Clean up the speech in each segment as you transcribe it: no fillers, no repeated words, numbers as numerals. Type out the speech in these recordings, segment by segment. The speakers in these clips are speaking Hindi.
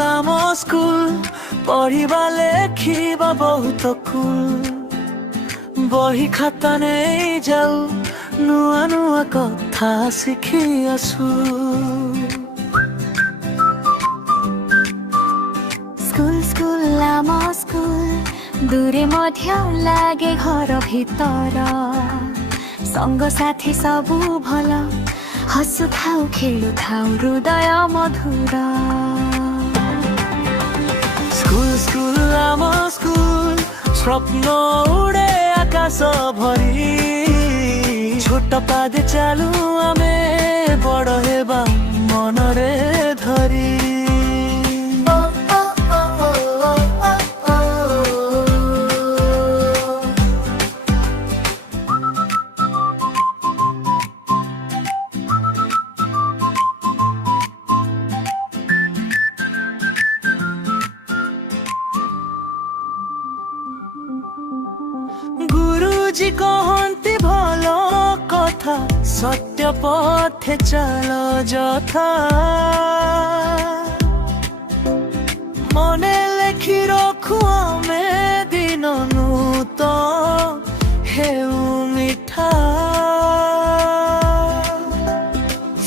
आम स्कूल पढ़ा लेखा बहुत कुल बही खाता नहीं जाऊ नुआ नुआ कथा शिखी आसु स्कूल स्कूल आम स्कूल दूरे मध्य लागे घर भितर संग साथी सबु भल हसु थाउ खेलु थाउ हृदय मधुर स्कूल स्कूल आम स्कूल स्वप्न उड़े आकाश भरी छोट पादे चालू आमे बड़ हेबा मनरे धरी गुरुजी कहती भल कथा सत्य पथे चल जथा मने लेखि रखु आमे दिन नूत हेउ मिठा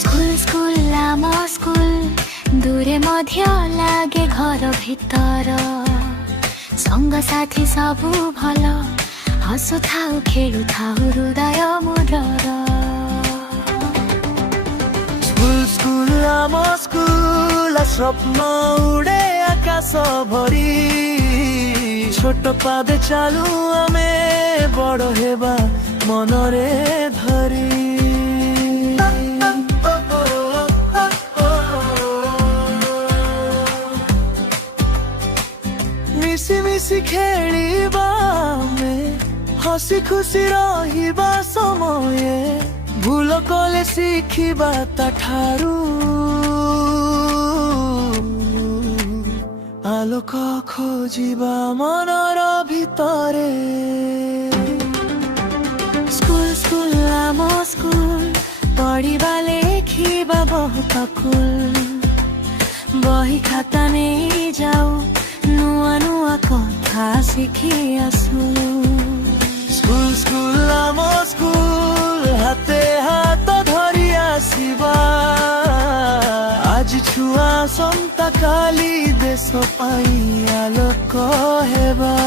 स्कूल स्कूल आम स्कूल दूरे मध्य लागे घर भितर संग साथी सबु भल हसु थाउ खेलु थाउ हृदय मुडर स्कूल स्कूल आम स्कूल स्वप्न उड़े आकाश भरी छोट पादे चालू आमे बड़ हेबा मनरे धरी मिसी मिसी खेलिबा हसी खुशी रहिबा समय भूल कले शिखिबा ताठारू आलोक खोजिबा मनर भितरे स्कूल स्कूल आम स्कूल पढ़ा लेखा बहुत कुल बही खाता नहीं जाऊ नुआ नुआ कथा शिखी आसु स्कूल स्कूल आम स्कूल हाथे हाथ धरी आसिबा आज छुआ संता काली देश पाई आलोक हेबा।